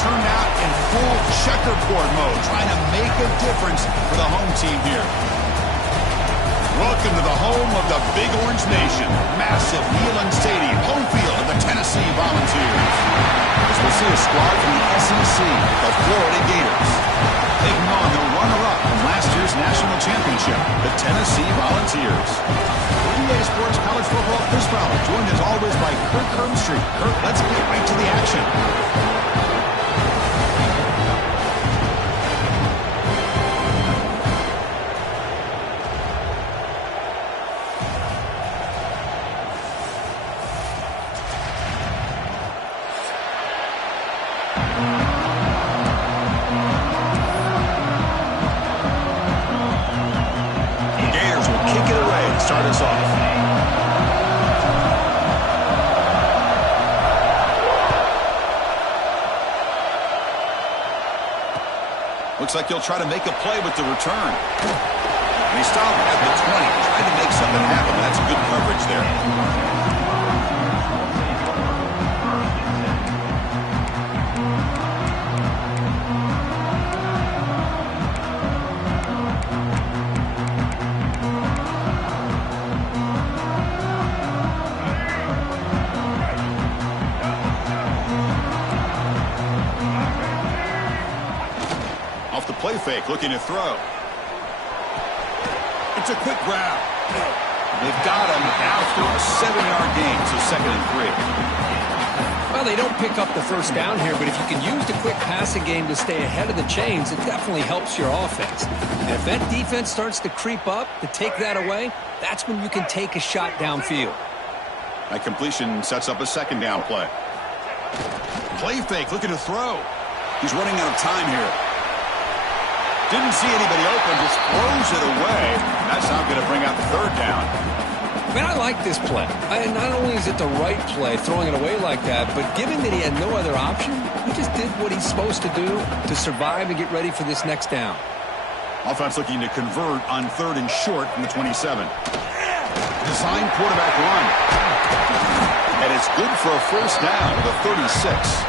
turned out in full checkerboard mode, trying to make a difference for the home team here. Welcome to the home of the Big Orange Nation. Massive Neyland Stadium, home field of the Tennessee Volunteers. As we'll see a squad from the SEC, the Florida Gators, taking on the runner-up from last year's national championship, the Tennessee Volunteers. EA Sports College Football Chris Fowler, joined as always by Kirk Herbstreit. Kirk, let's get right to the action. Start us off. Looks like he'll try to make a play with the return. And he stopped at the 20, trying to make something happen. That's good coverage there. Off the play fake, looking to throw. It's a quick grab. They've got him after a 7-yard gain, so 2nd and 3. Well, they don't pick up the first down here, but if you can use the quick passing game to stay ahead of the chains, it definitely helps your offense. And if that defense starts to creep up, to take that away, that's when you can take a shot downfield. That completion sets up a 2nd down play. Play fake, looking to throw. He's running out of time here. Didn't see anybody open, just throws it away. That's not going to bring out the 3rd down. Man, I like this play. Not only is it the right play, throwing it away like that, but given that he had no other option, he just did what he's supposed to do to survive and get ready for this next down. Offense looking to convert on 3rd and short from the 27. Design quarterback run. And it's good for a 1st down with a 36.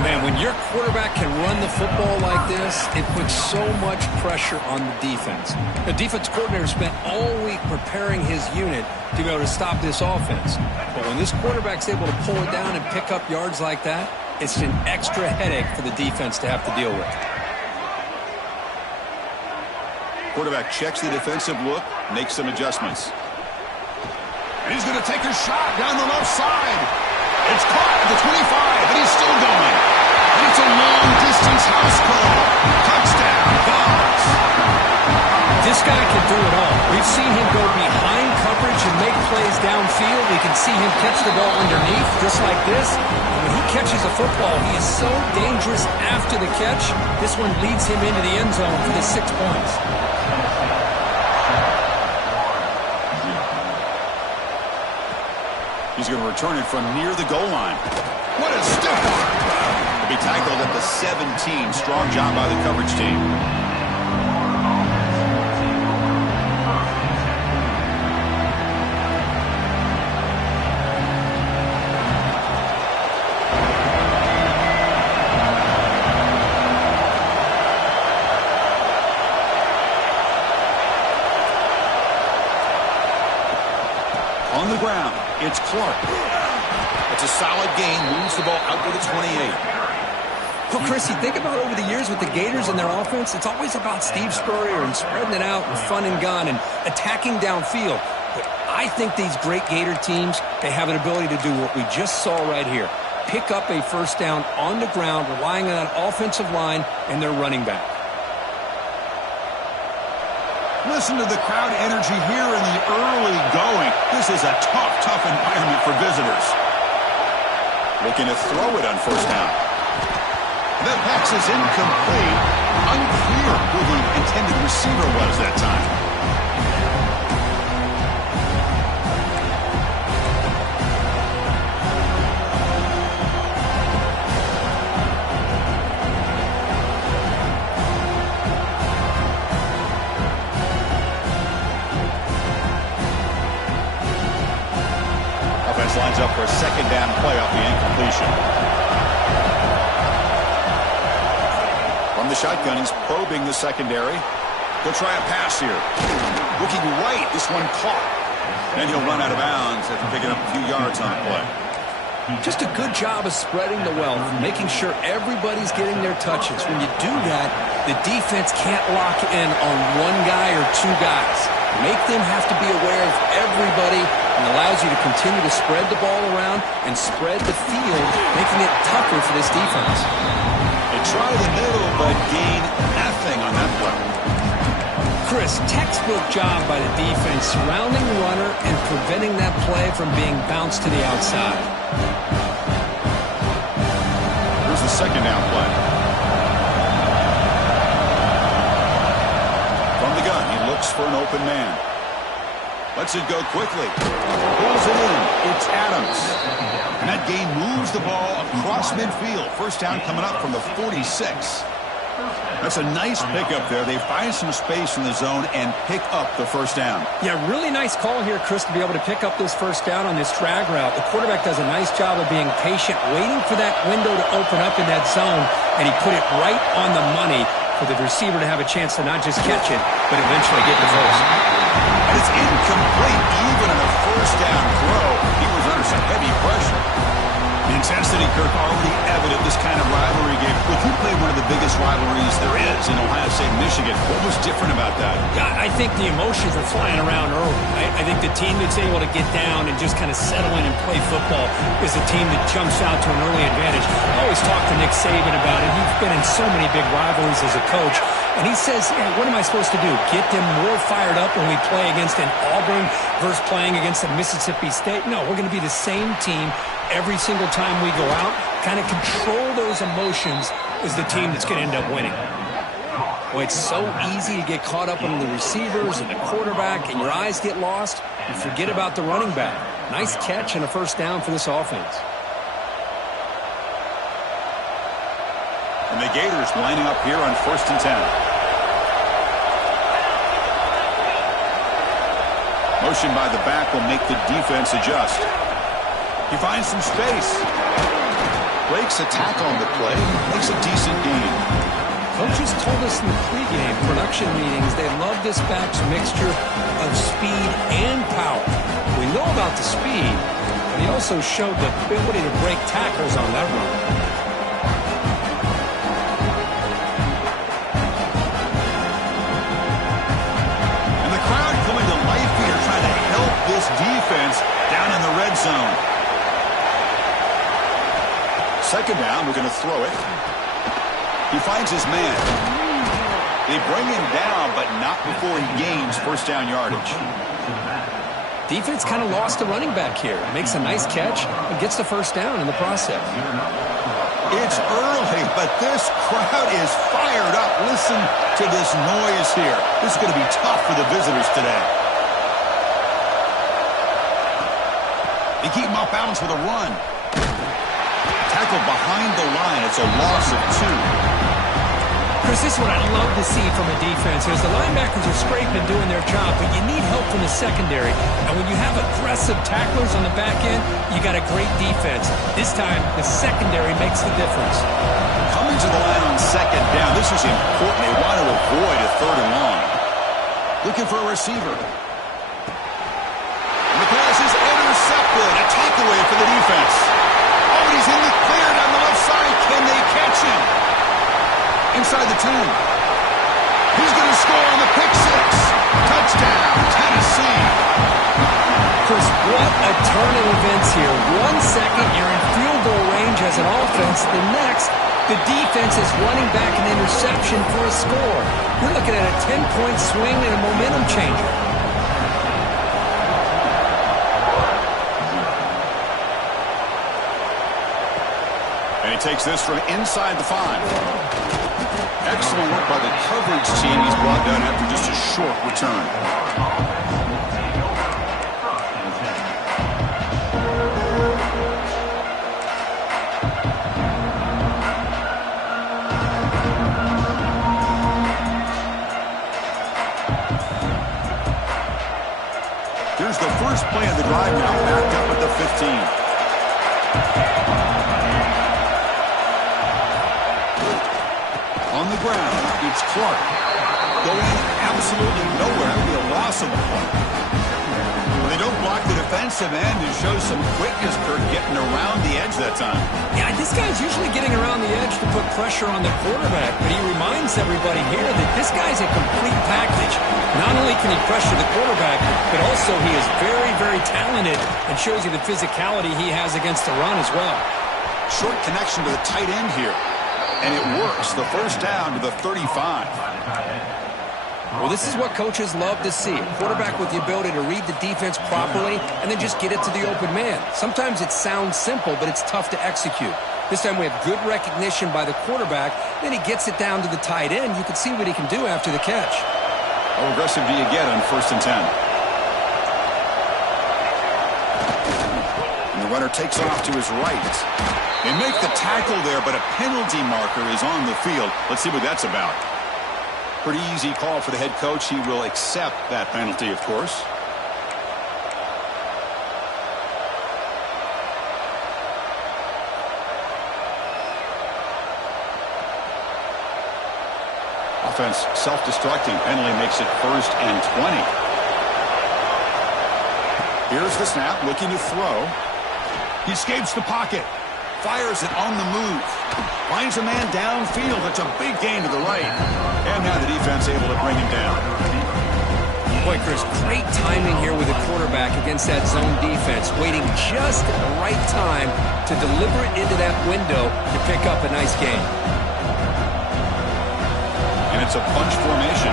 Man, when your quarterback can run the football like this, it puts so much pressure on the defense. The defense coordinator spent all week preparing his unit to be able to stop this offense. But when this quarterback's able to pull it down and pick up yards like that, it's an extra headache for the defense to have to deal with. Quarterback checks the defensive look, makes some adjustments. And he's going to take a shot down the left side. It's caught at the 25, and he's still going. And it's a long-distance house call. Touchdown, Vols. This guy can do it all. We've seen him go behind coverage and make plays downfield. We can see him catch the ball underneath, just like this. And when he catches a football, he is so dangerous after the catch. This one leads him into the end zone for the 6 points. He's going to return it from near the goal line. What a stiff arm! To be tackled at the 17. Strong job by the coverage team. On the ground, it's Clark. It's a solid gain, moves the ball out to the 28. Well, Chris, you think about over the years with the Gators and their offense, it's always about Steve Spurrier and spreading it out and fun and gun and attacking downfield. But I think these great Gator teams, they have an ability to do what we just saw right here. Pick up a 1st down on the ground, relying on that offensive line and their running back. Listen to the crowd energy here in the early going. This is a tough environment for visitors. Looking to throw it on 1st down. The pass is incomplete. Unclear who the intended receiver was that time. Offense lines up for a 2nd down play off the incompletion. the shotgun, he's probing the secondary. He'll try a pass here. Looking right, this one caught. And he'll run out of bounds after picking up a few yards on the play. Just a good job of spreading the wealth, making sure everybody's getting their touches. When you do that, the defense can't lock in on one guy or two guys. Make them have to be aware of everybody, and allows you to continue to spread the ball around and spread the field, making it tougher for this defense. They try the middle, but gain nothing on that play. Chris, textbook job by the defense surrounding the runner and preventing that play from being bounced to the outside. Here's the second down play. From the gun, he looks for an open man. Lets it go quickly. Pulls it in. It's Adams. And that gain moves the ball across midfield. First down coming up from the 46. That's a nice pickup there. They find some space in the zone and pick up the first down. Yeah, really nice call here, Chris, to be able to pick up this first down on this drag route. The quarterback does a nice job of being patient, waiting for that window to open up in that zone, and he put it right on the money for the receiver to have a chance to not just catch it, but eventually get the first. And it's incomplete, even in a first down throw. He was under some heavy pressure. The intensity, Kirk, already evident this kind of rivalry game. Look, you played one of the biggest rivalries there is in Ohio State, Michigan. What was different about that? Yeah, I think the emotions were flying around early. I think the team that's able to get down and just kind of settle in and play football is the team that jumps out to an early advantage. I always talk to Nick Saban about it. He's been in so many big rivalries as a coach. And he says, yeah, what am I supposed to do? Get them more fired up when we play against an Auburn versus playing against a Mississippi State? No, we're going to be the same team every single time we go out. Kind of control those emotions is the team that's going to end up winning. Boy, it's so easy to get caught up on the receivers and the quarterback, and your eyes get lost. You forget about the running back. Nice catch and a first down for this offense. And the Gators lining up here on 1st and 10. Motion by the back will make the defense adjust. He finds some space. Breaks a tackle on the play. Makes a decent gain. Coaches told us in the pregame production meetings they love this back's mixture of speed and power. We know about the speed, but he also showed the ability to break tackles on that run. This defense down in the red zone. Second down, we're going to throw it. He finds his man. They bring him down, but not before he gains first down yardage. Defense kind of lost the running back here. Makes a nice catch and gets the first down in the process. It's early, but this crowd is fired up. Listen to this noise here. This is going to be tough for the visitors today. They keep him off balance with a run. Tackle behind the line. It's a loss of 2. Chris, this is what I love to see from a defense is the linebackers are scraping, doing their job, but you need help from the secondary. And when you have aggressive tacklers on the back end, you got a great defense. This time, the secondary makes the difference. Coming to the line on second down. This is important. They want to avoid a 3rd and long. Looking for a receiver. The pass is intercepted. A takeaway for the defense. Oh, he's in the clear down the left side. Can they catch him? Inside the 2. He's going to score on the pick 6. Touchdown, Tennessee. Chris, what a turn of events here. 1 second, you're in field goal range as an offense. The next, the defense is running back an interception for a score. You're looking at a 10-point swing and a momentum changer. And he takes this from inside the 5. Excellent work by the coverage team. He's brought down after just a short return. Here's the first play of the drive now, backed up at the 15. On the ground, it's Clark. Going absolutely nowhere. It'll be a loss of a point. Well, they don't block the defensive end and show some quickness, Kirk, getting around the edge that time. Yeah, this guy's usually getting around the edge to put pressure on the quarterback, but he reminds everybody here that this guy's a complete package. Not only can he pressure the quarterback, but also he is very, very talented and shows you the physicality he has against the run as well. Short connection to the tight end here. And it works. The first down to the 35. Well, this is what coaches love to see. A quarterback with the ability to read the defense properly and then just get it to the open man. Sometimes it sounds simple, but it's tough to execute. This time we have good recognition by the quarterback. Then he gets it down to the tight end. You can see what he can do after the catch. How aggressive do you get on 1st and 10? And the runner takes off to his right. They make the tackle there, but a penalty marker is on the field. Let's see what that's about. Pretty easy call for the head coach. He will accept that penalty, of course. Offense self-destructing. Penalty makes it 1st and 20. Here's the snap, looking to throw. He escapes the pocket. Fires it on the move. Finds a man downfield. It's a big gain to the right. And now the defense able to bring him down. Boy, Chris, great timing here with the quarterback against that zone defense. Waiting just at the right time to deliver it into that window to pick up a nice gain. And it's a bunch formation.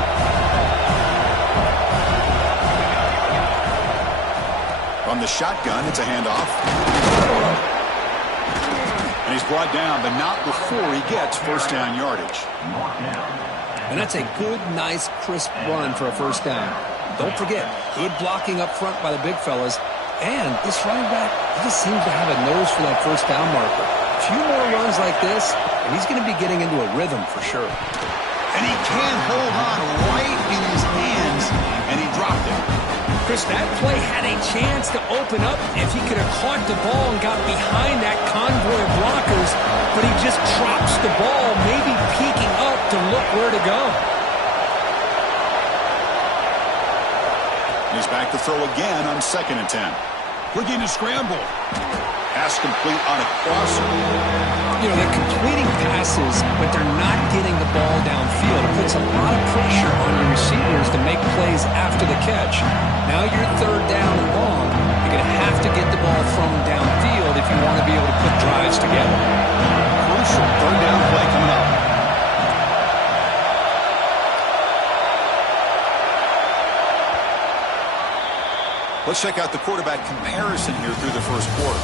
From the shotgun, it's a handoff. And he's brought down, but not before he gets 1st down yardage. And that's a good, nice, crisp run for a 1st down. Don't forget, good blocking up front by the big fellas. And this running back, he just seems to have a nose for that 1st down marker. A few more runs like this, and he's going to be getting into a rhythm for sure. And he can't hold on right in his hands, and he dropped it. Chris, that play had a chance to open up if he could have caught the ball and got behind that convoy of blockers, but he just drops the ball, maybe peeking up to look where to go. He's back to throw again on 2nd and 10. Looking to scramble. Pass complete on a crosser. You know, they're completing passes, but they're not getting the ball downfield. It puts a lot of pressure on your receivers to make plays after the catch. Now you're 3rd down and long. You're going to have to get the ball from downfield if you want to be able to put drives together. Crucial 3rd down play coming up. Let's check out the quarterback comparison here through the 1st quarter.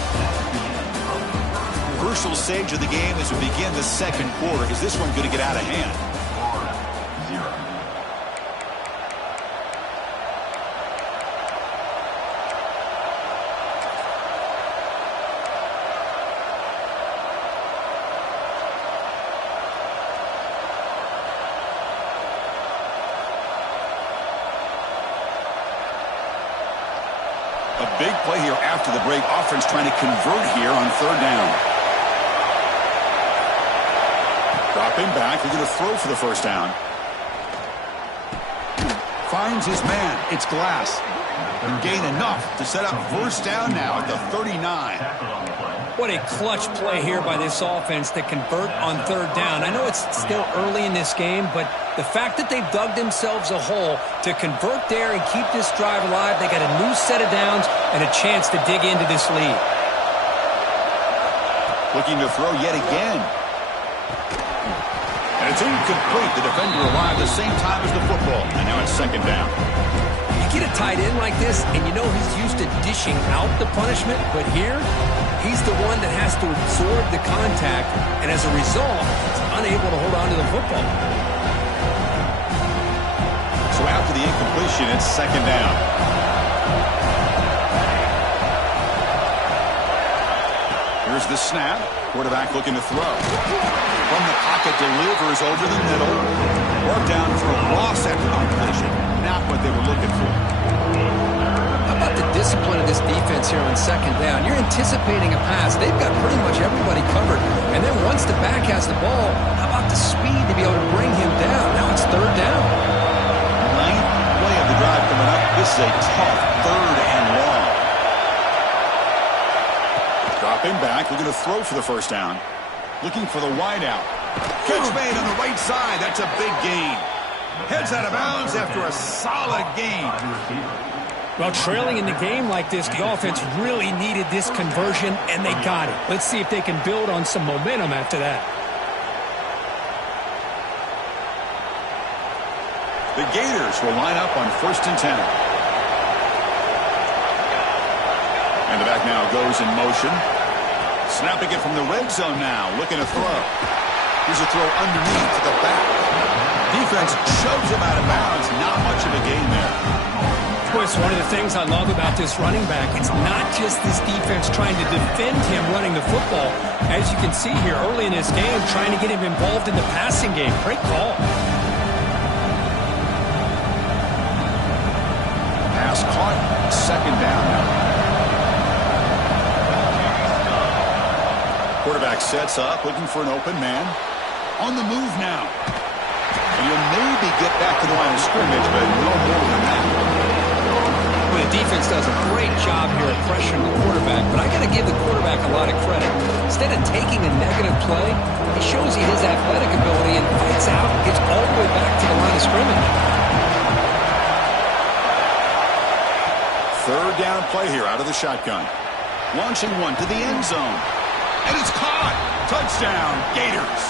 Crucial stage of the game as we begin the 2nd quarter. Is this one going to get out of hand? A big play here after the break. Offense trying to convert here on 3rd down. Dropping back. They're going to throw for the 1st down. Finds his man. It's Glass. And gain enough to set up 1st down now at the 39. What a clutch play here by this offense to convert on 3rd down. I know it's still early in this game, but the fact that they've dug themselves a hole to convert there and keep this drive alive, they got a new set of downs and a chance to dig into this lead. Looking to throw yet again. And it's incomplete. The defender alive the same time as the football. And now it's 2nd down. You get a tight end like this, and you know he's used to dishing out the punishment, but here, he's the one that has to absorb the contact, and as a result, he's unable to hold on to the football. So after the incompletion, it's 2nd down. Here's the snap. Quarterback looking to throw. From the pocket, delivers over the middle. Brought down for a loss after the completion. Not what they were looking for. How about the discipline of this defense here on 2nd down? You're anticipating a pass. They've got pretty much everybody covered. And then once the back has the ball, how about the speed to be able to bring Looking to throw for the first down. Looking for the wide out. Catch made on the right side. That's a big gain. Heads out of bounds after a solid gain. Well, trailing in the game like this, the offense really needed this conversion, and they got it. Let's see if they can build on some momentum after that. The Gators will line up on 1st and 10. And the back now goes in motion. Snapping it from the red zone now. Looking to throw. Here's a throw underneath to the back. Defense shoves him out of bounds. Not much of a gain there. It's one of the things I love about this running back. It's not just this defense trying to defend him running the football. As you can see here early in this game, trying to get him involved in the passing game. Great call. Pass caught. 2nd down now. Quarterback sets up, looking for an open man. On the move now. And you'll maybe get back to the line of scrimmage, but no more than that. Well, the defense does a great job here at pressuring the quarterback, but I got to give the quarterback a lot of credit. Instead of taking a negative play, he shows he has athletic ability and fights out and gets all the way back to the line of scrimmage. 3rd down play here out of the shotgun. Launching one to the end zone. And it's caught. Touchdown, Gators.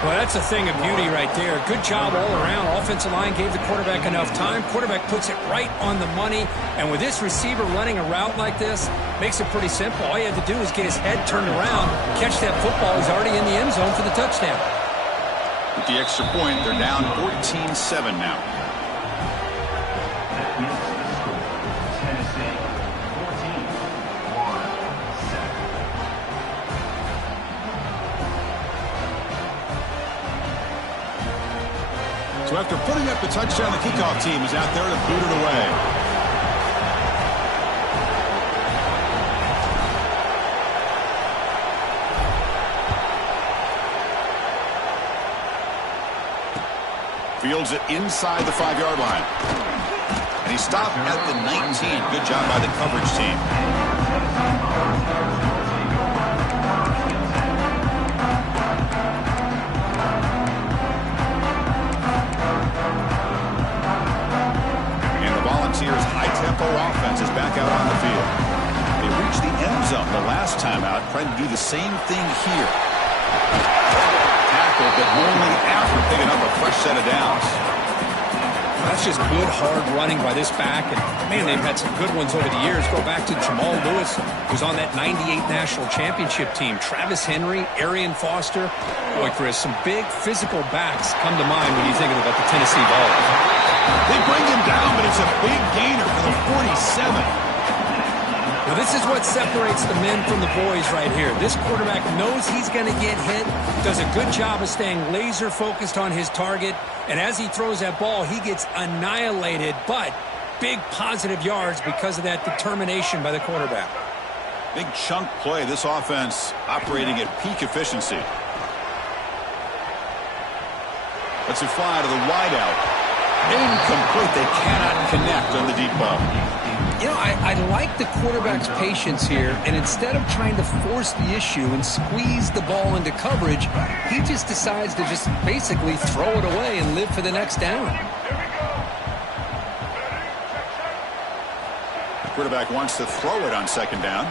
Well, that's a thing of beauty right there. Good job all around. Offensive line gave the quarterback enough time. Quarterback puts it right on the money. And with this receiver running a route like this, makes it pretty simple. All you had to do is get his head turned around, catch that football. He's already in the end zone for the touchdown. With the extra point, they're down 14-7 now. So after putting up the touchdown, the kickoff team is out there to boot it away. Fields it inside the 5-yard line. And he stopped at the 19. Good job by the coverage team. Volunteers' high-tempo offense is back out on the field. They reached the end zone the last time out, trying to do the same thing here. Tackle, but only after picking up a fresh set of downs. That's just good, hard running by this back. And, man, they've had some good ones over the years. Go back to Jamal Lewis, who's on that 98 National Championship team. Travis Henry, Arian Foster. Boy, Chris, some big physical backs come to mind when you think about the Tennessee Vols. They bring him down, but it's a big gainer for the 47. Now, this is what separates the men from the boys right here. This quarterback knows he's going to get hit, does a good job of staying laser focused on his target, and as he throws that ball, he gets annihilated, but big positive yards because of that determination by the quarterback. Big chunk play. This offense operating at peak efficiency. Let's it fly to the wideout. Incomplete. They cannot connect on the deep ball. You know, I like the quarterback's patience here, and instead of trying to force the issue and squeeze the ball into coverage, he just decides to just basically throw it away and live for the next down. The quarterback wants to throw it on 2nd down.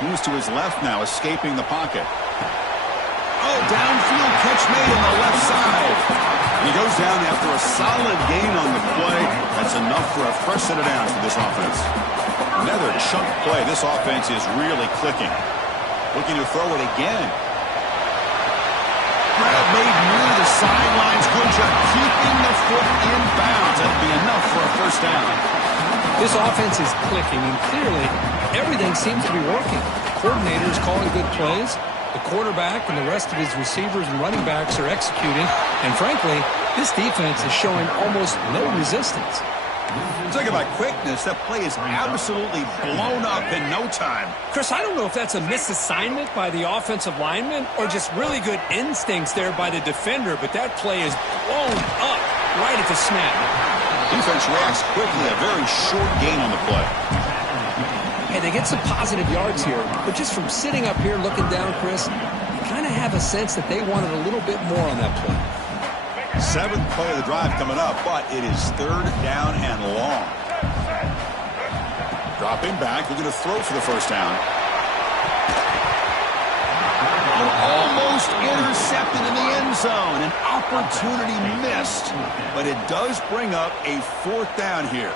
Moves to his left now, escaping the pocket. Oh, downfield catch made on the left side. He goes down after a solid gain on the play. That's enough for a fresh set of downs for this offense. Another chunk play. This offense is really clicking. Looking to throw it again. Grab made near the sidelines. Good job keeping the foot in bounds. That'll be enough for a first down. This offense is clicking, and clearly everything seems to be working. The coordinator is calling good plays. The quarterback and the rest of his receivers and running backs are executing. And frankly, this defense is showing almost no resistance. Talking about quickness, that play is absolutely blown up in no time. Chris, I don't know if that's a misassignment by the offensive lineman or just really good instincts there by the defender, but that play is blown up right at the snap. Defense reacts quickly, a very short gain on the play. Hey, they get some positive yards here, but just from sitting up here looking down, Chris, you kind of have a sense that they wanted a little bit more on that play. 7th play of the drive coming up, but it is 3rd down and long. Dropping back, looking to throw for the first down. Almost intercepted in the end zone. An opportunity missed, but it does bring up a 4th down here.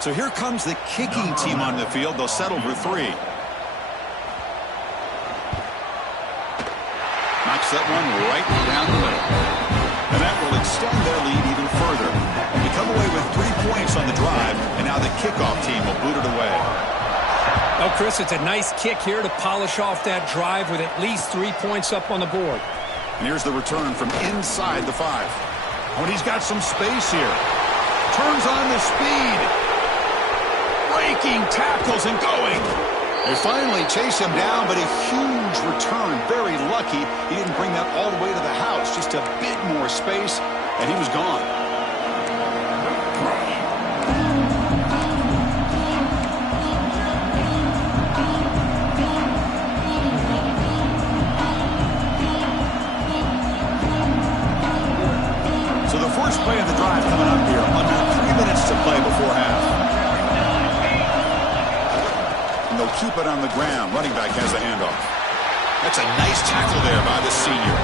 So here comes the kicking team on the field. They'll settle for 3. Knocks that one right down the middle. And that will extend their lead even further. They come away with 3 points on the drive, and now the kickoff team will boot it away. Oh, Chris, it's a nice kick here to polish off that drive with at least 3 points up on the board. And here's the return from inside the 5. Oh, and he's got some space here. Turns on the speed. Breaking tackles and going. They finally chase him down, but a huge return. Very lucky he didn't bring that all the way to the house. Just a bit more space, and he was gone. So the first play of the drive coming up here. Under 3 minutes to play before half. They'll keep it on the ground. Running back has the handoff. That's a nice tackle there by the senior.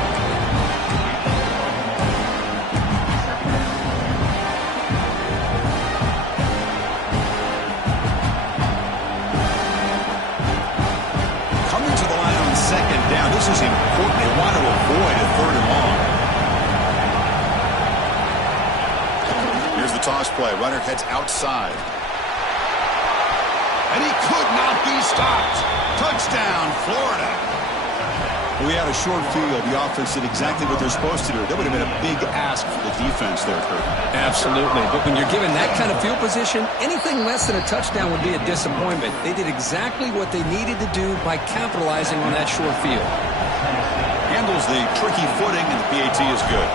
Coming to the line on 2nd down. This is important. They want to avoid a 3rd and long. Here's the toss play. Runner heads outside. And he could not be stopped. Touchdown, Florida. We had a short field. The offense did exactly what they're supposed to do. That would have been a big ask for the defense there, Kurt. Absolutely. But when you're given that kind of field position, anything less than a touchdown would be a disappointment. They did exactly what they needed to do by capitalizing on that short field. Handles the tricky footing, and the PAT is good.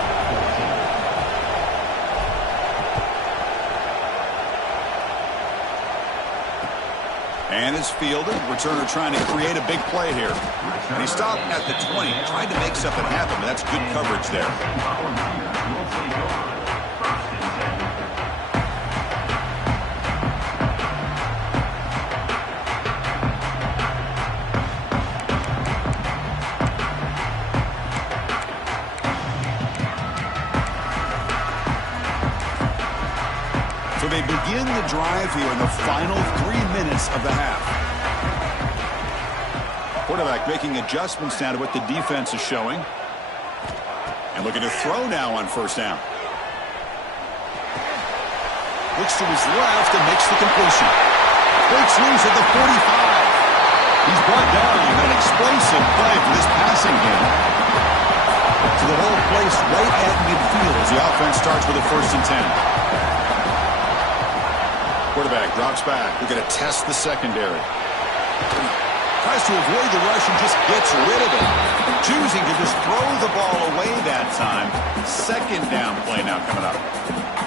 And it's fielded. Returner trying to create a big play here. And he stopped at the 20. Tried to make something happen, but that's good coverage there. So they begin the drive here in the final 3 minutes of the half. Quarterback making adjustments now to what the defense is showing. And looking to throw now on 1st down. Looks to his left and makes the completion. Breaks loose at the 45. He's brought down with an explosive play for this passing game. To the whole place right at midfield as the offense starts with a 1st and 10. Quarterback drops back. We're going to test the secondary. Tries to avoid the rush and just gets rid of it. Choosing to just throw the ball away that time. 2nd down play now coming up.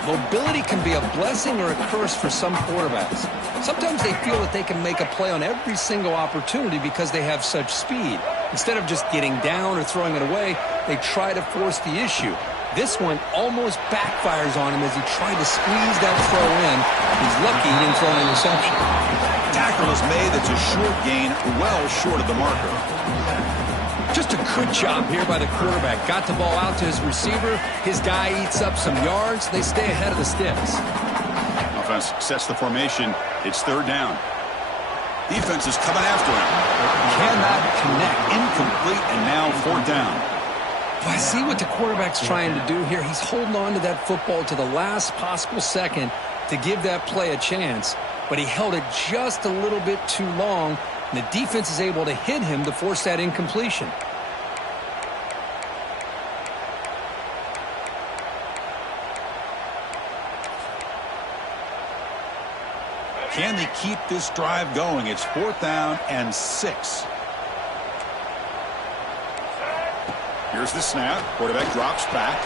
Mobility can be a blessing or a curse for some quarterbacks. Sometimes they feel that they can make a play on every single opportunity because they have such speed. Instead of just getting down or throwing it away, they try to force the issue. This one almost backfires on him as he tried to squeeze that throw in. He's lucky he didn't throw an interception. Tackle is made. That's a short gain, well short of the marker. Just a good job here by the quarterback. Got the ball out to his receiver. His guy eats up some yards. They stay ahead of the sticks. Offense sets the formation. It's 3rd down. Defense is coming after him. Cannot connect. Incomplete, and now 4th down. I see what the quarterback's trying to do here. He's holding on to that football to the last possible second to give that play a chance. But he held it just a little bit too long, and the defense is able to hit him to force that incompletion. Can they keep this drive going? It's 4th down and 6. Here's the snap. Quarterback drops back.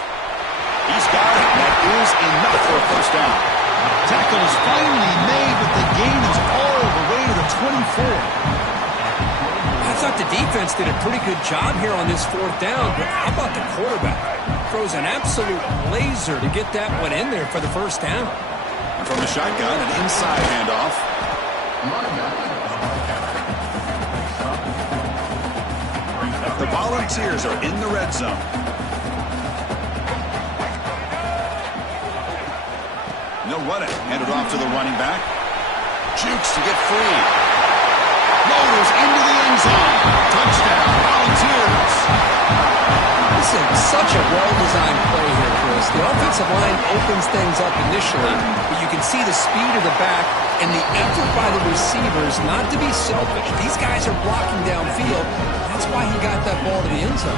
He's got it. That is enough for a first down. Tackle is finally made, but the gain is all the way to the 24. I thought the defense did a pretty good job here on this fourth down, but how about the quarterback? Throws an absolute laser to get that one in there for the first down. And from the shotgun, an inside handoff. The Volunteers are in the red zone. No running. Handed off to the running back. Jukes to get free. Motors into the end zone. Touchdown, Volunteers. This is such a well-designed play here, Chris. The offensive line opens things up initially, but you can see the speed of the back and the effort by the receivers not to be selfish. These guys are blocking downfield. That's why he got that ball to the end zone.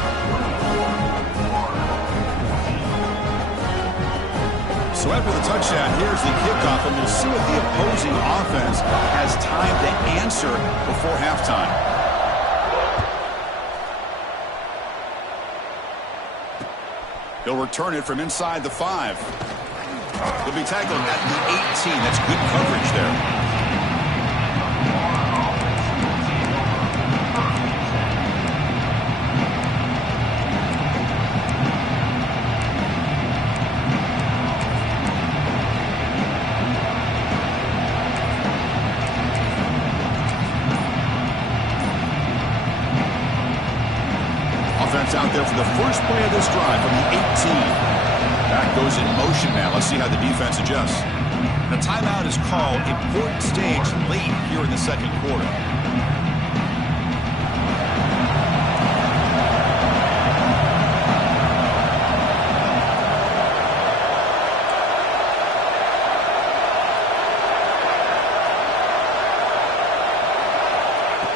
So after the touchdown, here's the kickoff, and we'll see what the opposing offense has time to answer before halftime. He'll return it from inside the 5. He'll be tackled at the 18. That's good coverage there. Offense out there for the first play of this drive from the 18. Back goes in motion now. Let's see how the defense adjusts. The timeout is called. Important stage late here in the second quarter.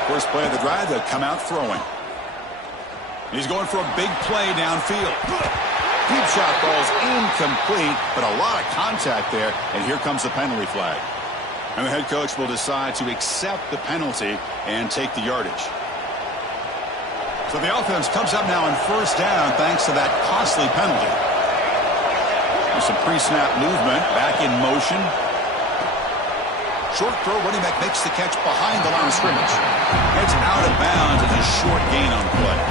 First play of the drive, they'll come out throwing. He's going for a big play downfield. Deep shot ball's incomplete, but a lot of contact there, and here comes the penalty flag. And the head coach will decide to accept the penalty and take the yardage. So the offense comes up now on first down thanks to that costly penalty. There's some pre-snap movement, back in motion. Short throw, running back makes the catch behind the line of scrimmage. It's out of bounds as a short gain on play.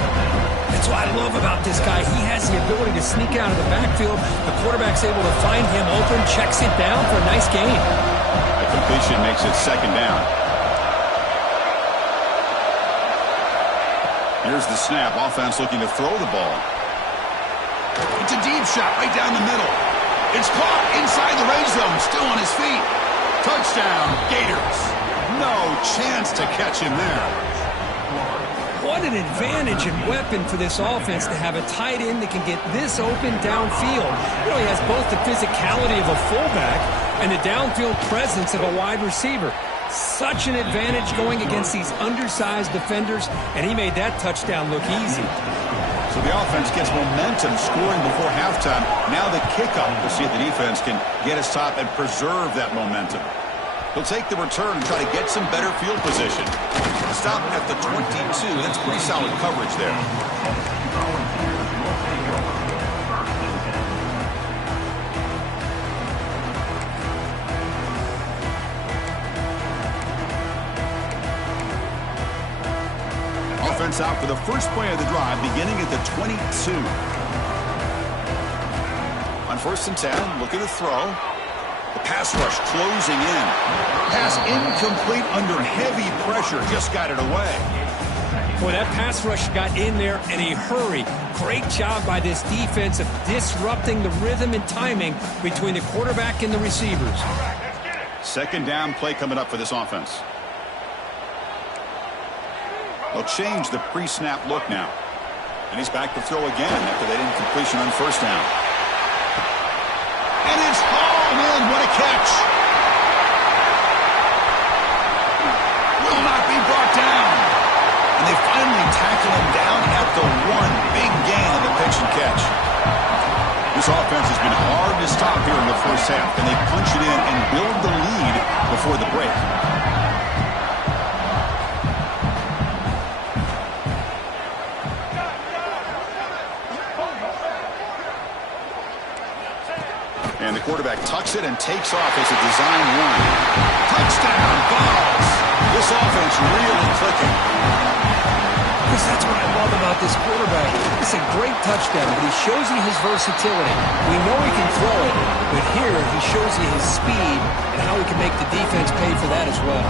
That's what I love about this guy. He has the ability to sneak out of the backfield. The quarterback's able to find him open, checks it down for a nice gain. A completion makes it second down. Here's the snap. Offense looking to throw the ball. It's a deep shot right down the middle. It's caught inside the red zone, still on his feet. Touchdown, Gators. No chance to catch him there. What an advantage and weapon for this offense to have a tight end that can get this open downfield. He really has both the physicality of a fullback and the downfield presence of a wide receiver. Such an advantage going against these undersized defenders, and he made that touchdown look easy. So the offense gets momentum scoring before halftime. Now the kickoff. We'll see if the defense can get his top and preserve that momentum. He'll take the return and try to get some better field position. Stop at the 22. That's pretty solid coverage there. Offense out for the first play of the drive, beginning at the 22. On first and 10, look at the throw. The pass rush closing in. Pass incomplete under heavy pressure. Just got it away. Boy, that pass rush got in there in a hurry. Great job by this defense of disrupting the rhythm and timing between the quarterback and the receivers. Second down play coming up for this offense. They'll change the pre-snap look now. And he's back to throw again after that incompletion on first down. And it's hauled in. What a catch. Will not be brought down. And they finally tackle him down at the 1. Big gain on the pitch and catch. This offense has been hard to stop here in the first half. And they punch it in and build the lead before the break. Ducks it and takes off as a design run. Touchdown, balls. This offense really clicking. Chris, that's what I love about this quarterback. It's a great touchdown, but he shows you his versatility. We know he can throw it, but here he shows you his speed and how he can make the defense pay for that as well.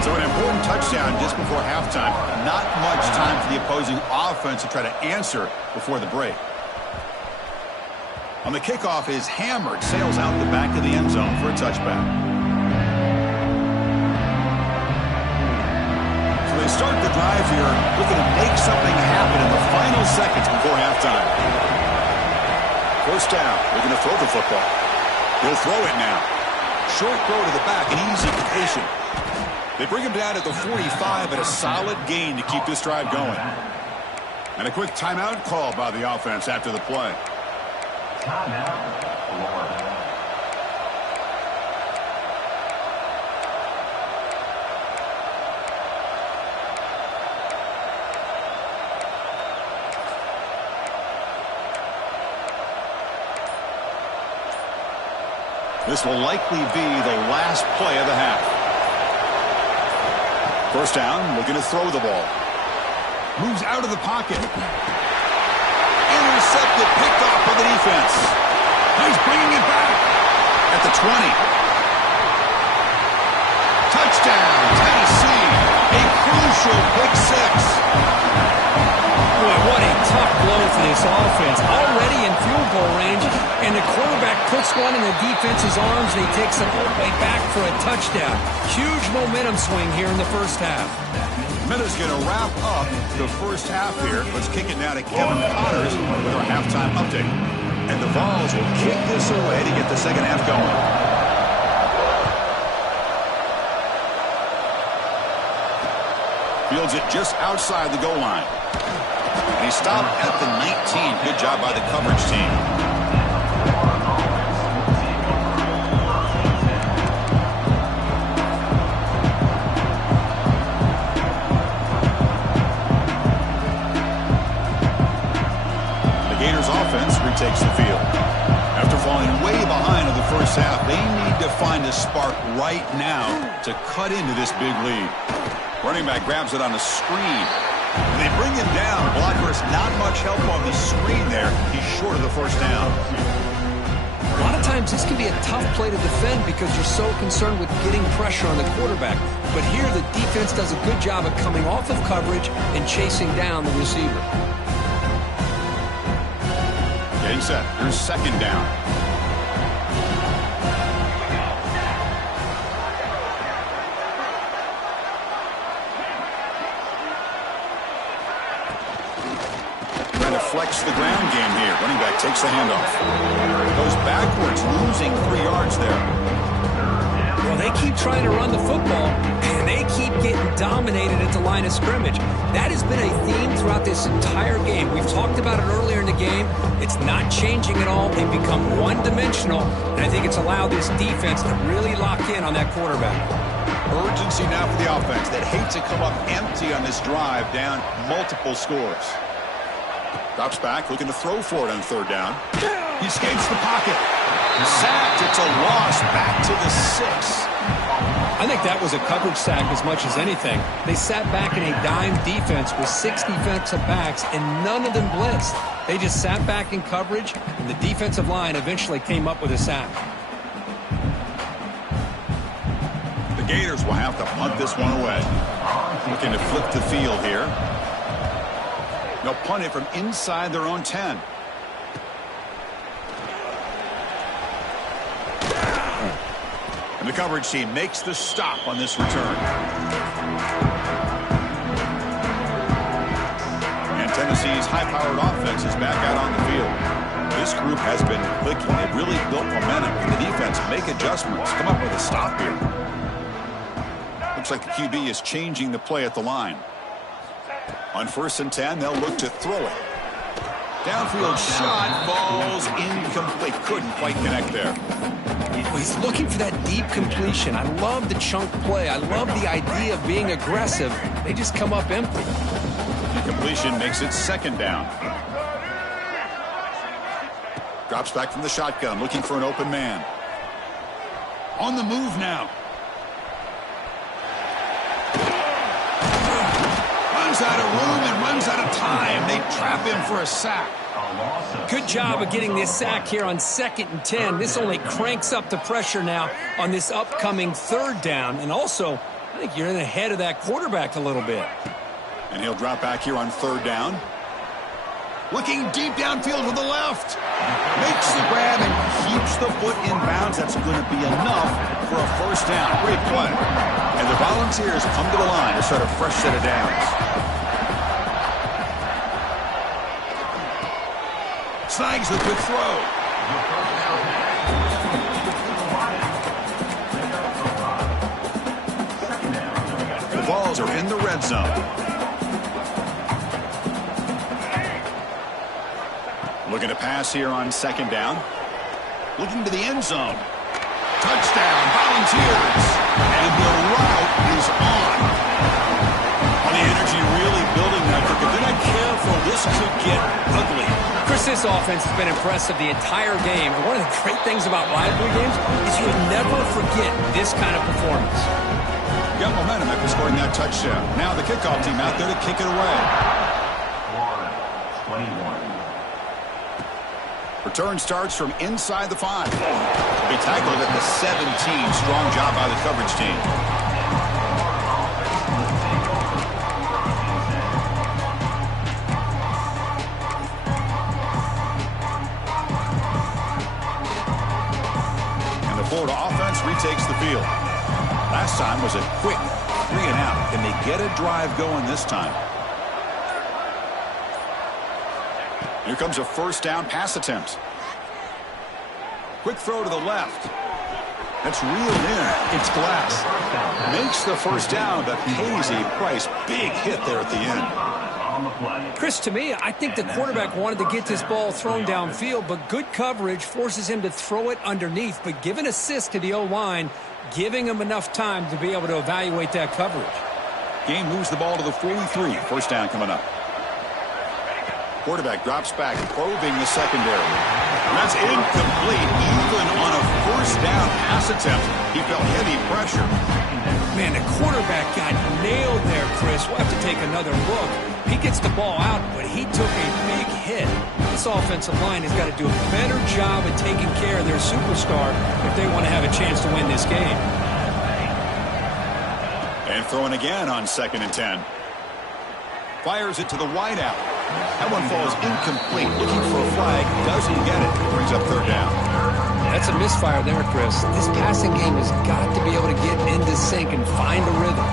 So an important touchdown just before halftime. Not much time for the opposing offense to try to answer before the break. On the kickoff is hammered, sails out the back of the end zone for a touchback. So they start the drive here, looking to make something happen in the final seconds before halftime. First down, they're going to throw the football. He'll throw it now. Short throw to the back, an easy completion. They bring him down at the 45, but a solid gain to keep this drive going. And a quick timeout call by the offense after the play. This will likely be the last play of the half. First down, looking to throw the ball. Moves out of the pocket. Intercepted, picked off by the defense. He's bringing it back at the 20. Touchdown, Tennessee. A crucial pick six. Boy, what a tough blow for this offense. Already in field goal range, and the quarterback puts one in the defense's arms, and he takes it all the way back for a touchdown. Huge momentum swing here in the first half. Minutes going to wrap up the first half here. Let's kick it now to Kevin Connors with our halftime update. And the Vols will kick this away to get the second half going. Fields it just outside the goal line. And he stopped at the 19. Good job by the coverage team. Offense retakes the field. After falling way behind in the first half, they need to find a spark right now to cut into this big lead. Running back grabs it on a screen. They bring him down. Blockers not much help on the screen there. He's short of the first down. A lot of times this can be a tough play to defend because you're so concerned with getting pressure on the quarterback. But here the defense does a good job of coming off of coverage and chasing down the receiver. Getting set. Here's second down. Trying to flex the ground game here. Running back takes the handoff. Goes backwards, losing 3 yards there. Well, they keep trying to run the football, and they keep getting dominated at the line of scrimmage. That has been a theme throughout this entire game. We've talked about it earlier in the game. It's not changing at all. They've become one-dimensional, and I think it's allowed this defense to really lock in on that quarterback. Urgency now for the offense that hates to come up empty on this drive, down multiple scores. Drops back, looking to throw for it on third down. He escapes the pocket. Sacked. It's a loss back to the 6. I think that was a coverage sack as much as anything. They sat back in a dime defense with 6 defensive backs, and none of them blitzed. They just sat back in coverage, and the defensive line eventually came up with a sack. The Gators will have to punt this one away. Looking to flip the field here. They'll punt it from inside their own 10. And the coverage team makes the stop on this return. And Tennessee's high-powered offense is back out on the field. This group has been clicking. They've really built momentum. And the defense make adjustments. Come up with a stop here. Looks like the QB is changing the play at the line. On 1st and 10, they'll look to throw it. Downfield shot falls incomplete. Couldn't quite connect there. He's looking for that deep completion. I love the chunk play. I love the idea of being aggressive. They just come up empty. The completion makes it second down. Drops back from the shotgun, looking for an open man. On the move now. Runs out of room and runs out of time. They trap him for a sack. Good job of getting this sack here on 2nd and 10. This only cranks up the pressure now on this upcoming 3rd down. And also, I think you're in ahead of that quarterback a little bit. And he'll drop back here on 3rd down. Looking deep downfield to the left. Makes the grab and keeps the foot in bounds. That's going to be enough for a 1st down. Great play. And the Volunteers come to the line to start a fresh set of downs. Snags the quick throw. The balls are in the red zone. Looking to pass here on 2nd down. Looking to the end zone. Touchdown, Volunteers. And the route is on. The energy really building that. If they're not careful, this could get ugly. Chris, this offense has been impressive the entire game. And one of the great things about rivalry games is you would never forget this kind of performance. Got momentum after scoring that touchdown. Now the kickoff team out there to kick it away. 21. Return starts from inside the 5. He tackled at the 17. Strong job by the coverage team. And the Florida offense retakes the field. Last time was a quick 3 and out. Can they get a drive going this time? Here comes a 1st down pass attempt. Quick throw to the left. That's reeled in. It's Glass. Makes the 1st down, but pays a price. Big hit there at the end. Chris, to me, I think the quarterback wanted to get this ball thrown downfield, but good coverage forces him to throw it underneath. But give an assist to the O-line, giving him enough time to be able to evaluate that coverage. Game moves the ball to the 43. 1st down coming up. Quarterback drops back, probing the secondary. And that's incomplete, even on a 1st down pass attempt. He felt heavy pressure. Man, the quarterback got nailed there, Chris. We'll have to take another look. He gets the ball out, but he took a big hit. This offensive line has got to do a better job of taking care of their superstar if they want to have a chance to win this game. And throwing again on 2nd and 10. Fires it to the wideout. That one falls incomplete. Looking for a flag. Doesn't get it. Brings up 3rd down. That's a misfire there, Chris. This passing game has got to be able to get into sync and find a rhythm.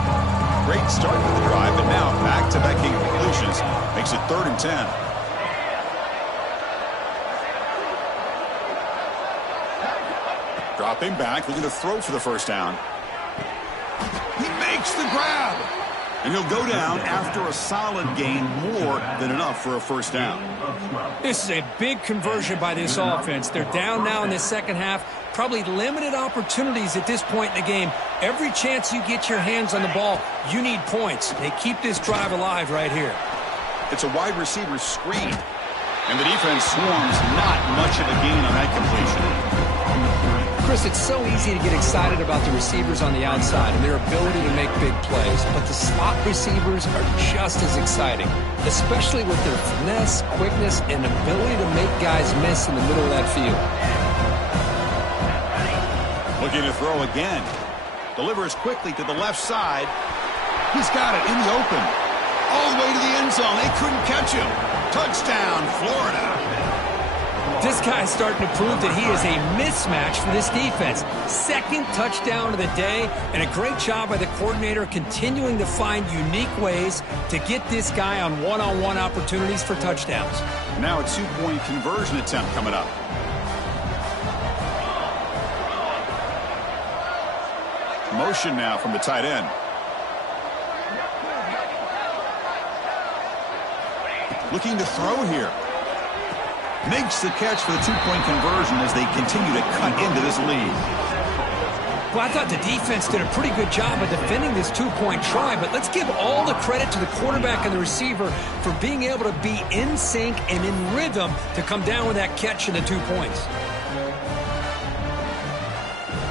Great start to the drive, but now back-to-back incompletions. Makes it 3rd and 10. Dropping back, looking to throw for the 1st down. He makes the grab. And he'll go down after a solid gain, more than enough for a 1st down. This is a big conversion by this offense. They're down now in the 2nd half. Probably limited opportunities at this point in the game. Every chance you get your hands on the ball, you need points. They keep this drive alive right here. It's a wide receiver screen. And the defense swarms. Not much of a gain on that completion. Chris, it's so easy to get excited about the receivers on the outside and their ability to make big plays, but the slot receivers are just as exciting, especially with their finesse, quickness, and ability to make guys miss in the middle of that field. Looking to throw again. Delivers quickly to the left side. He's got it in the open. All the way to the end zone. They couldn't catch him. Touchdown, Florida. This guy's starting to prove that he is a mismatch for this defense. 2nd touchdown of the day, and a great job by the coordinator continuing to find unique ways to get this guy on one-on-one opportunities for touchdowns. Now a 2-point conversion attempt coming up. Motion now from the tight end. Looking to throw here. Makes the catch for the 2-point conversion as they continue to cut into this lead. Well, I thought the defense did a pretty good job of defending this 2-point try, but let's give all the credit to the quarterback and the receiver for being able to be in sync and in rhythm to come down with that catch and the 2 points.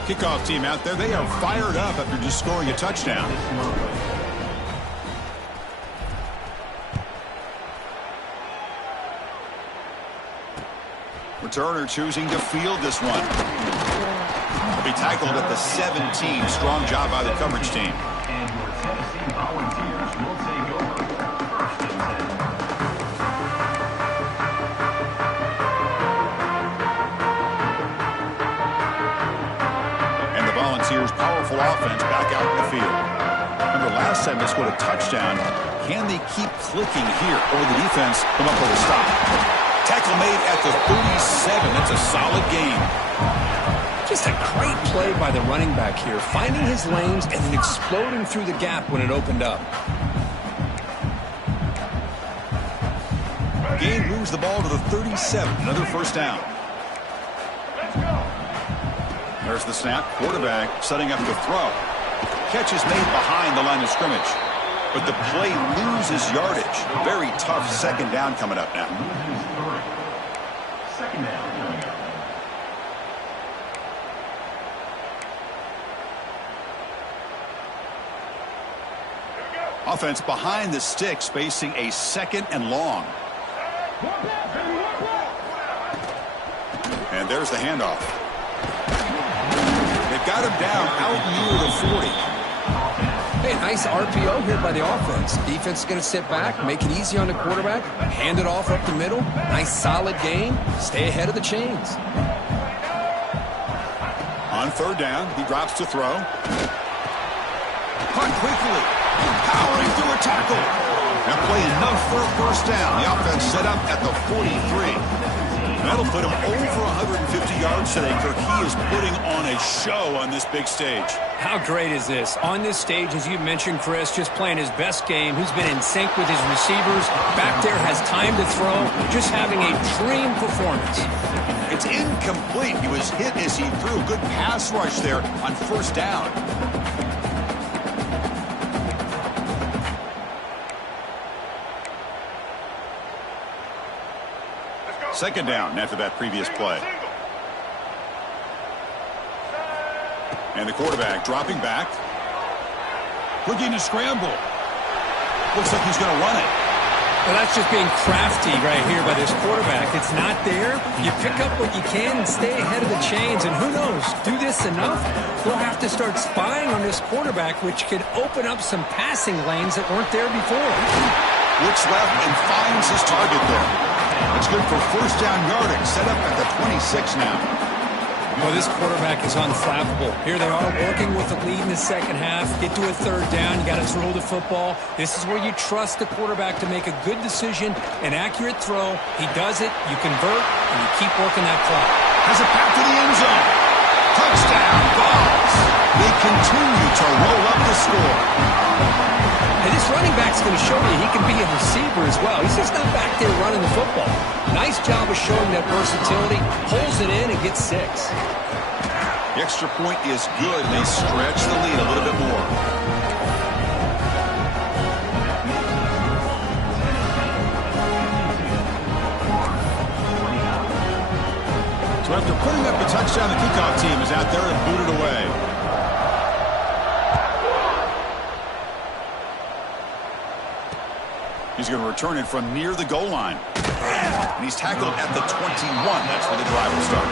Kickoff team out there, they are fired up after just scoring a touchdown. Returner choosing to field this one. He'll be tackled at the 17. Strong job by the coverage team. And your Tennessee Volunteers will take over 1st and 10. And the Volunteers' powerful offense back out in the field. Remember, last time they scored a touchdown. Can they keep clicking here? Or the defense come up with a stop? Tackle made at the 37. That's a solid gain. Just a great play by the running back here, finding his lanes and then exploding through the gap when it opened up. Gain moves the ball to the 37. Another first down. There's the snap. Quarterback setting up to throw. Catch is made behind the line of scrimmage. But the play loses yardage. Very tough second down coming up now. Second down coming up. Offense behind the sticks, facing a 2nd and long. And there's the handoff. They've got him down out near the 40. Hey, nice RPO here by the offense. Defense is going to sit back, make it easy on the quarterback, hand it off up the middle. Nice solid gain. Stay ahead of the chains. On 3rd down, he drops to throw. Punt quickly. Powering through a tackle. That play enough for a first down. The offense set up at the 43. That'll put him over 150 yards today, Kirk. He is putting on a show on this big stage. How great is this? On this stage, as you mentioned, Chris, just playing his best game. He's been in sync with his receivers. Back there has time to throw. Just having a dream performance. It's incomplete. He was hit as he threw. Good pass rush there on first down. Second down after that previous play. And the quarterback dropping back. Looking to scramble. Looks like he's going to run it. Well, that's just being crafty right here by this quarterback. It's not there. You pick up what you can and stay ahead of the chains. And who knows, do this enough, we'll have to start spying on this quarterback, which could open up some passing lanes that weren't there before. Looks left and finds his target there. It's good for first down yardage. Set up at the 26 now. Well, this quarterback is unflappable. Here they are working with the lead in the second half. Get to a 3rd down. You got to throw the football. This is where you trust the quarterback to make a good decision, an accurate throw. He does it. You convert, and you keep working that clock. Has a path to the end zone. Touchdown, Vols. They continue to roll up the score. And this running back's going to show you he can be a receiver as well. He's just not back there running the football. Nice job of showing that versatility. Pulls it in and gets 6. The extra point is good. They stretch the lead a little bit more. So after putting up a touchdown, the kickoff team is out there and booted away. He's going to return it from near the goal line. And he's tackled at the 21. That's where the drive will start.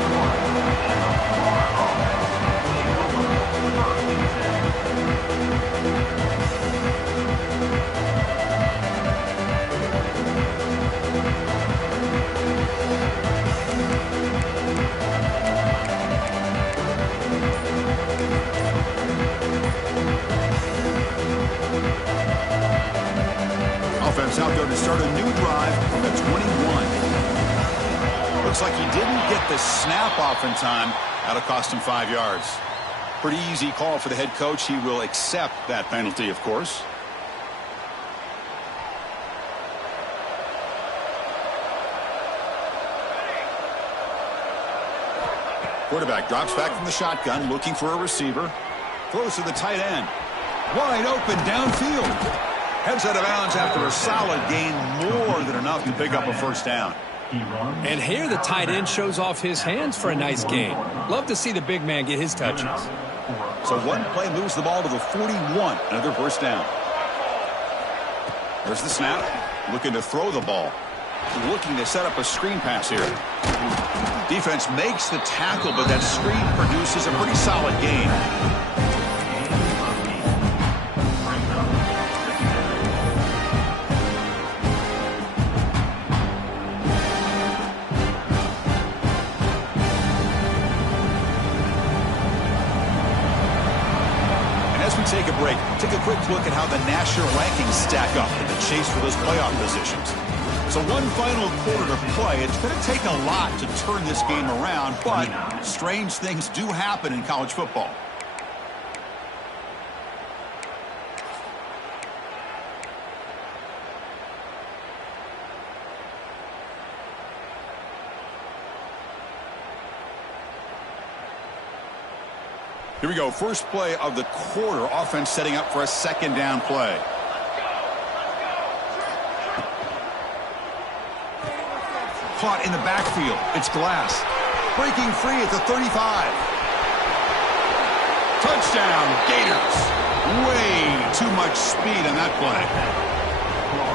Offense out there to start a new drive from the 21. Looks like he didn't get the snap off in time. That'll cost him 5 yards. Pretty easy call for the head coach. He will accept that penalty, of course. Quarterback drops back from the shotgun, looking for a receiver. Throws to the tight end. Wide open downfield. Heads out of bounds after a solid gain, more than enough to pick up a first down. He runs. And here the tight end shows off his hands for a nice gain. Love to see the big man get his touches. So one play moves the ball to the 41. Another first down. There's the snap. Looking to throw the ball. Looking to set up a screen pass here. Defense makes the tackle, but that screen produces a pretty solid gain. Take a break. Take a quick look at how the national rankings stack up in the chase for those playoff positions. So one final quarter to play. It's going to take a lot to turn this game around, but strange things do happen in college football. Here we go. First play of the quarter. Offense setting up for a second down play. Caught in the backfield. It's Glass. Breaking free at the 35. Touchdown, Gators. Way too much speed on that play.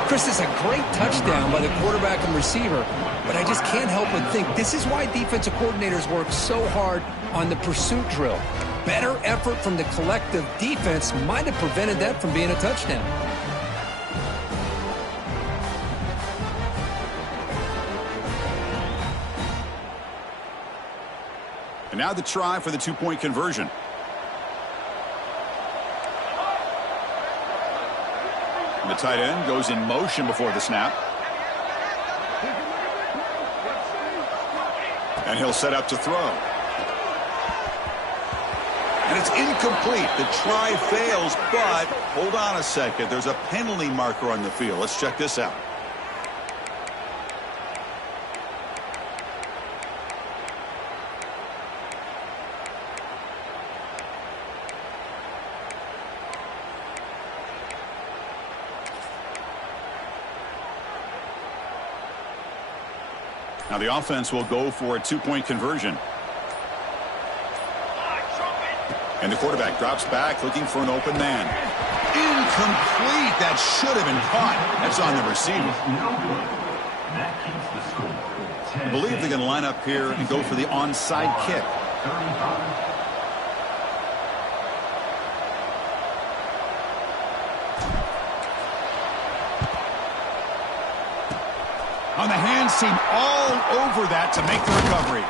Chris, this is a great touchdown by the quarterback and receiver, but I just can't help but think this is why defensive coordinators work so hard on the pursuit drill. Better effort from the collective defense might have prevented that from being a touchdown. And now the try for the two-point conversion. And the tight end goes in motion before the snap. And he'll set up to throw. And it's incomplete. The try fails, but hold on a second. There's a penalty marker on the field. Let's check this out. Now the offense will go for a two-point conversion. And the quarterback drops back looking for an open man. Incomplete. That should have been caught. That's on the receiver. That keeps the score. I believe they're going to line up here and go for the onside kick. 35. On the hands team all over that to make the recovery.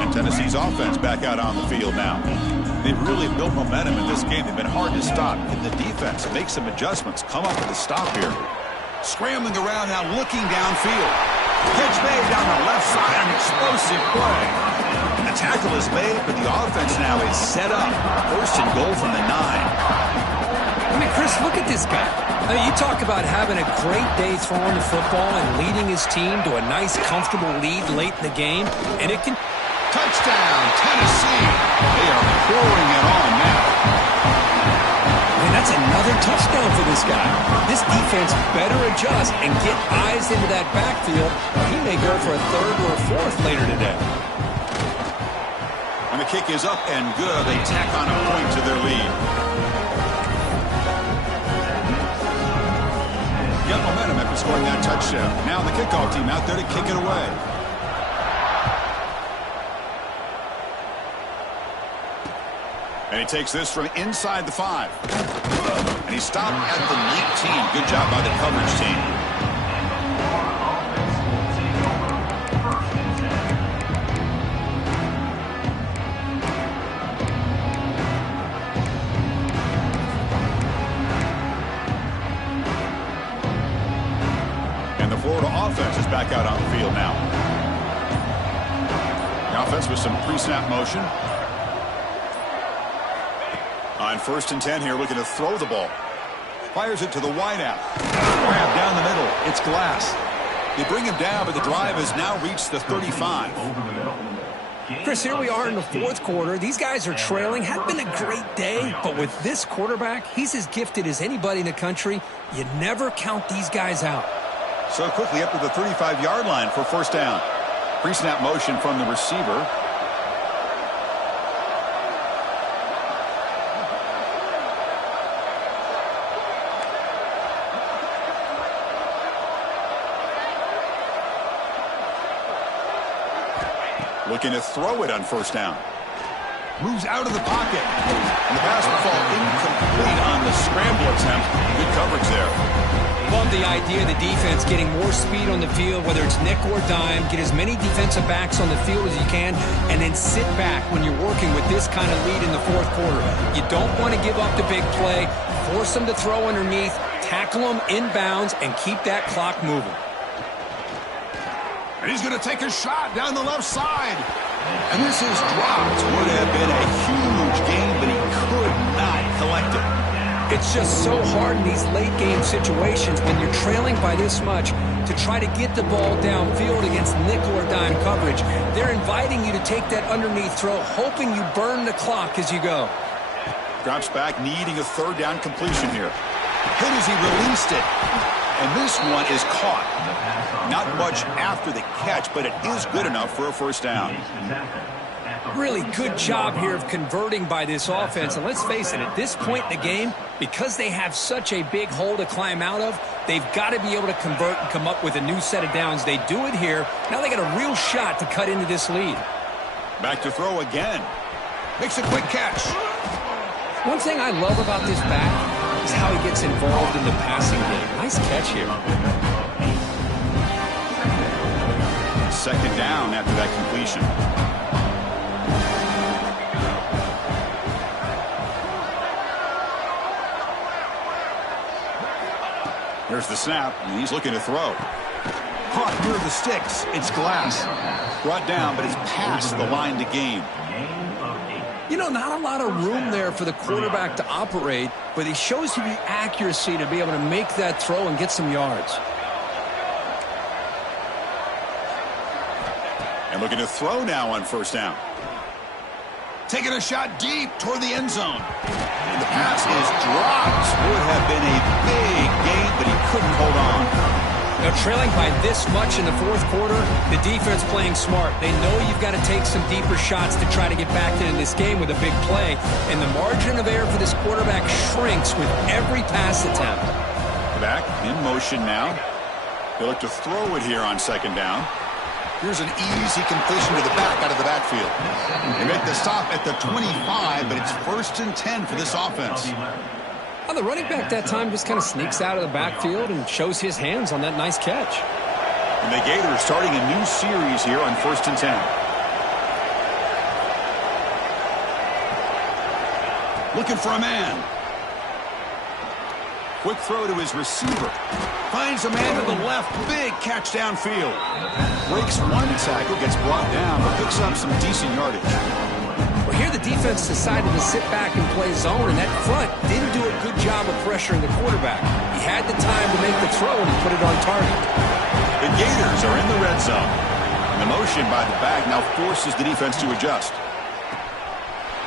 And Tennessee's offense back out on the field now. They've really built momentum in this game. They've been hard to stop. And the defense make some adjustments. Come up with a stop here. Scrambling around now, looking downfield. Catch made down the left side, an explosive play. The tackle is made, but the offense now is set up. First and goal from the 9. I mean, Chris, look at this guy. I mean, you talk about having a great day throwing the football and leading his team to a nice, comfortable lead late in the game, and it can... Touchdown, Tennessee. They are pouring it on now. Man, that's another touchdown for this guy. This defense better adjust and get eyes into that backfield. He may go for a third or a fourth later today. And the kick is up and good. They tack on a point to their lead. Got momentum after scoring that touchdown. Now the kickoff team out there to kick it away. And he takes this from inside the 5. And he stopped at the 19. Good job by the coverage team. And the Florida offense is back out on the field now. The offense with some pre-snap motion. On 1st and 10 here, looking to throw the ball. Fires it to the wideout. Grab down the middle. It's Glass. They bring him down, but the drive has now reached the 35. Chris, here we are in the fourth quarter. These guys are trailing. Had been a great day, but with this quarterback, he's as gifted as anybody in the country. You never count these guys out. So quickly up to the 35-yard line for first down. Pre-snap motion from the receiver. Looking to throw it on first down. Moves out of the pocket. And the pass will fall incomplete on the scramble attempt. Good coverage there. Love the idea of the defense getting more speed on the field, whether it's nickel or dime. Get as many defensive backs on the field as you can, and then sit back when you're working with this kind of lead in the fourth quarter. You don't want to give up the big play. Force them to throw underneath, tackle them inbounds, and keep that clock moving. And he's going to take a shot down the left side. And this is dropped. Would have been a huge gain, but he could not collect it. It's just so hard in these late-game situations when you're trailing by this much to try to get the ball downfield against nickel or dime coverage. They're inviting you to take that underneath throw, hoping you burn the clock as you go. Drops back, needing a third down completion here. Hit as he released it. And this one is caught. Not much after the catch, but it is good enough for a first down. Really good job here of converting by this offense. And let's face it, at this point in the game, because they have such a big hole to climb out of, they've got to be able to convert and come up with a new set of downs. They do it here. Now they got a real shot to cut into this lead. Back to throw again. Makes a quick catch. One thing I love about this back is how he gets involved in the passing game. Nice catch here. Second down after that completion. There's the snap, and he's looking to throw. Caught near the sticks. It's Glass. Brought down, but it's past the line to gain. You know, not a lot of room there for the quarterback to operate, but he shows you the accuracy to be able to make that throw and get some yards. And looking to throw now on first down. Taking a shot deep toward the end zone. And the pass is dropped. Would have been a big gain, but he couldn't hold on. Now, trailing by this much in the fourth quarter, the defense playing smart. They know you've got to take some deeper shots to try to get back into this game with a big play. And the margin of error for this quarterback shrinks with every pass attempt. Back in motion now. They look to throw it here on second down. Here's an easy completion to the back out of the backfield. They make the stop at the 25, but it's 1st and 10 for this offense. Well, the running back that time just kind of sneaks out of the backfield and shows his hands on that nice catch. And the Gators starting a new series here on 1st and 10. Looking for a man. Quick throw to his receiver. Finds a man to the left. Big catch downfield. Breaks one tackle, gets brought down, but picks up some decent yardage. Well, here the defense decided to sit back and play zone, and that front didn't do a good job of pressuring the quarterback. He had the time to make the throw, and he put it on target. The Gators are in the red zone. And the motion by the back now forces the defense to adjust.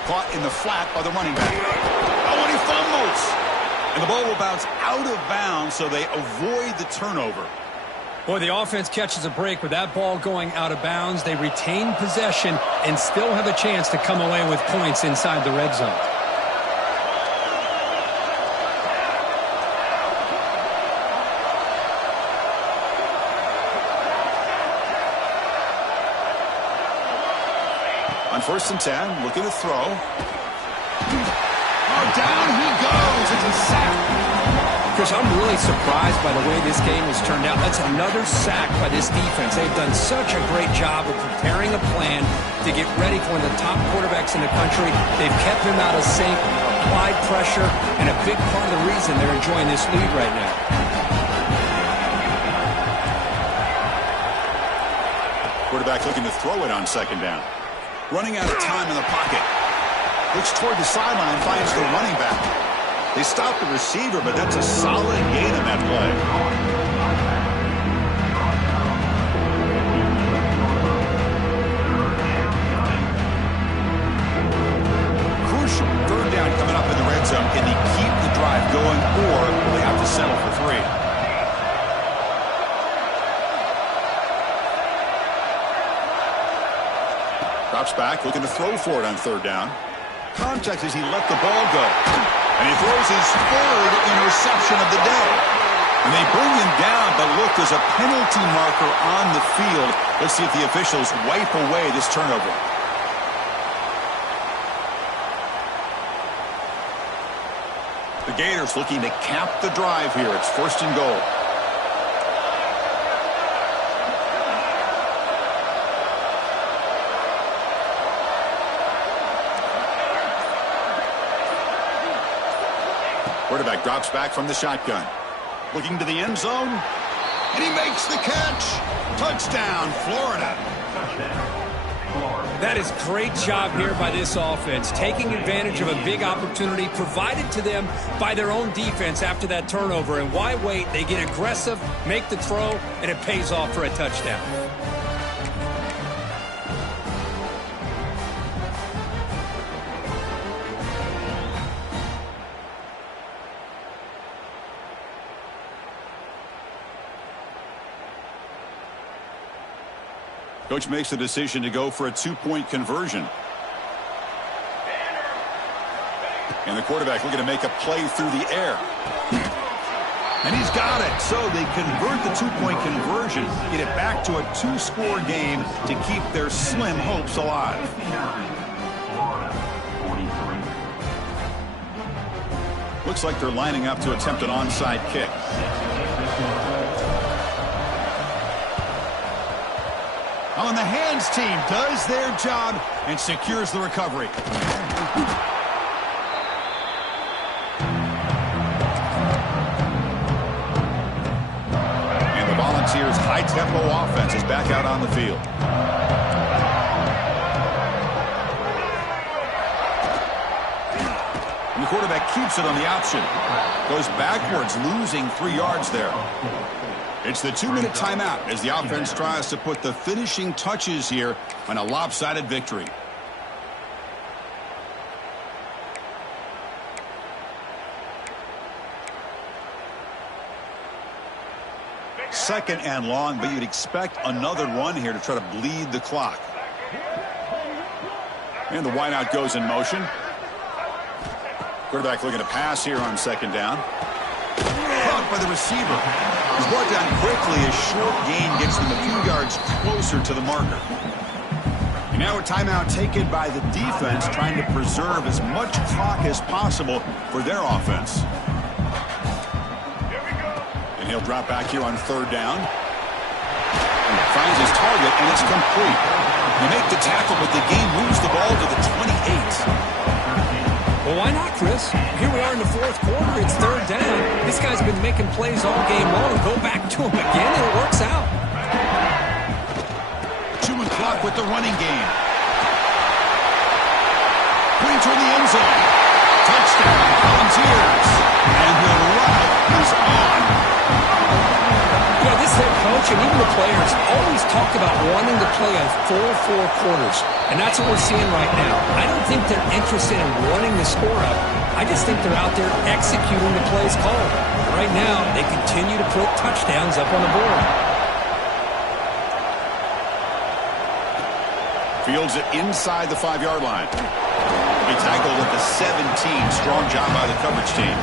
Caught in the flat by the running back. Oh, and he fumbles! And the ball will bounce out of bounds, so they avoid the turnover. Boy, the offense catches a break with that ball going out of bounds. They retain possession and still have a chance to come away with points inside the red zone. On 1st and 10, looking to throw. Oh, down he goes. It's a sack. Chris, I'm really surprised by the way this game has turned out. That's another sack by this defense. They've done such a great job of preparing a plan to get ready for one of the top quarterbacks in the country. They've kept him out of sync, applied pressure, and a big part of the reason they're enjoying this lead right now. Quarterback looking to throw it on second down. Running out of time in the pocket. Looks toward the sideline, finds the running back. They stopped the receiver, but that's a solid gain on that play. Crucial third down coming up in the red zone. Can they keep the drive going, or will they have to settle for 3? Drops back, looking to throw for it on third down. Context as he let the ball go. And he throws his 3rd interception of the day. And they bring him down, but look, there's a penalty marker on the field. Let's see if the officials wipe away this turnover. The Gators looking to cap the drive here. It's 1st and goal. Quarterback drops back from the shotgun. Looking to the end zone. And he makes the catch. Touchdown, Florida. That is great job here by this offense, taking advantage of a big opportunity provided to them by their own defense after that turnover. And why wait? They get aggressive, make the throw, and it pays off for a touchdown. Coach makes the decision to go for a 2-point conversion. And the quarterback looking to make a play through the air. And he's got it. So they convert the 2-point conversion, get it back to a 2-score game to keep their slim hopes alive. Looks like they're lining up to attempt an onside kick. On the hands team does their job and secures the recovery. And the Volunteers' high-tempo offense is back out on the field. And the quarterback keeps it on the option. Goes backwards, losing 3 yards there. It's the 2-minute timeout as the offense tries to put the finishing touches here on a lopsided victory. Second and long, but you'd expect another run here to try to bleed the clock. And the wideout goes in motion. Quarterback looking to pass here on 2nd down. Caught by the receiver. He's brought down quickly as short gain gets them a few yards closer to the marker. And now a timeout taken by the defense, trying to preserve as much clock as possible for their offense. And he'll drop back here on 3rd down. And finds his target, and it's complete. They make the tackle, but the game moves the ball to the 28. Well, why not, Chris? Here we are in the 4th quarter. It's 3rd down. This guy's been making plays all game long. Go back to him again, and it works out. Chewing clock with the running game. Putting toward the end zone. Touchdown, Volunteers. And the ride is on. You know, this head coach and even the players always talk about wanting to play a full 4 quarters. And that's what we're seeing right now. I don't think they're interested in running the score up. I just think they're out there executing the plays called. Right now, they continue to put touchdowns up on the board. Fields it inside the 5-yard line. He tackled at the 17. Strong job by the coverage team.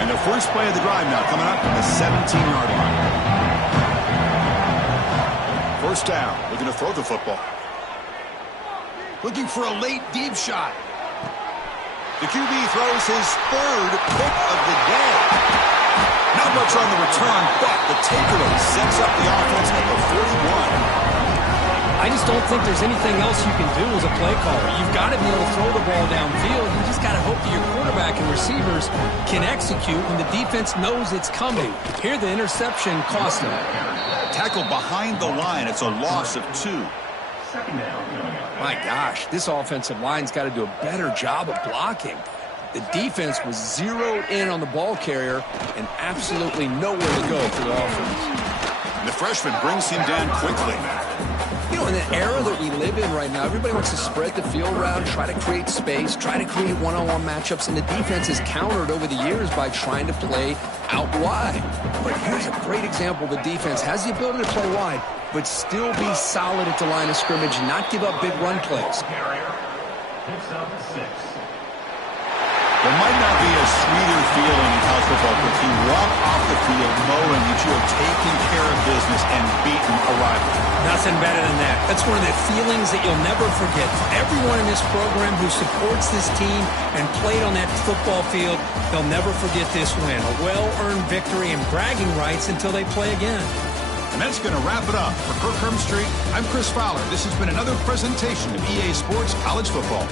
And the first play of the drive now coming up from the 17-yard line. 1st down, looking to throw the football. Looking for a late deep shot. The QB throws his 3rd pick of the day. Not much on the return, but the takeaway sets up the offense at the 41. I just don't think there's anything else you can do as a play caller. You've got to be able to throw the ball downfield. You just got to hope that your quarterback and receivers can execute when the defense knows it's coming. Here, the interception cost them. Tackle behind the line. It's a loss of 2. Second down coming up. My gosh, this offensive line's got to do a better job of blocking. The defense was zeroed in on the ball carrier and absolutely nowhere to go for the offense. The freshman brings him down quickly. You know, in the era that we live in right now, everybody wants to spread the field around, try to create space, try to create one-on-one matchups, and the defense has countered over the years by trying to play out wide. But here's a great example. The defense has the ability to play wide, but still be solid at the line of scrimmage and not give up big run plays. Carrier picks up 6. There might not be a sweeter feeling in college football if you walk off the field knowing that you have taken care of business and beaten a rival. Nothing better than that. That's one of the feelings that you'll never forget. For everyone in this program who supports this team and played on that football field, they'll never forget this win. A well-earned victory and bragging rights until they play again. And that's going to wrap it up. For Kirk Street, I'm Chris Fowler. This has been another presentation of EA Sports College Football.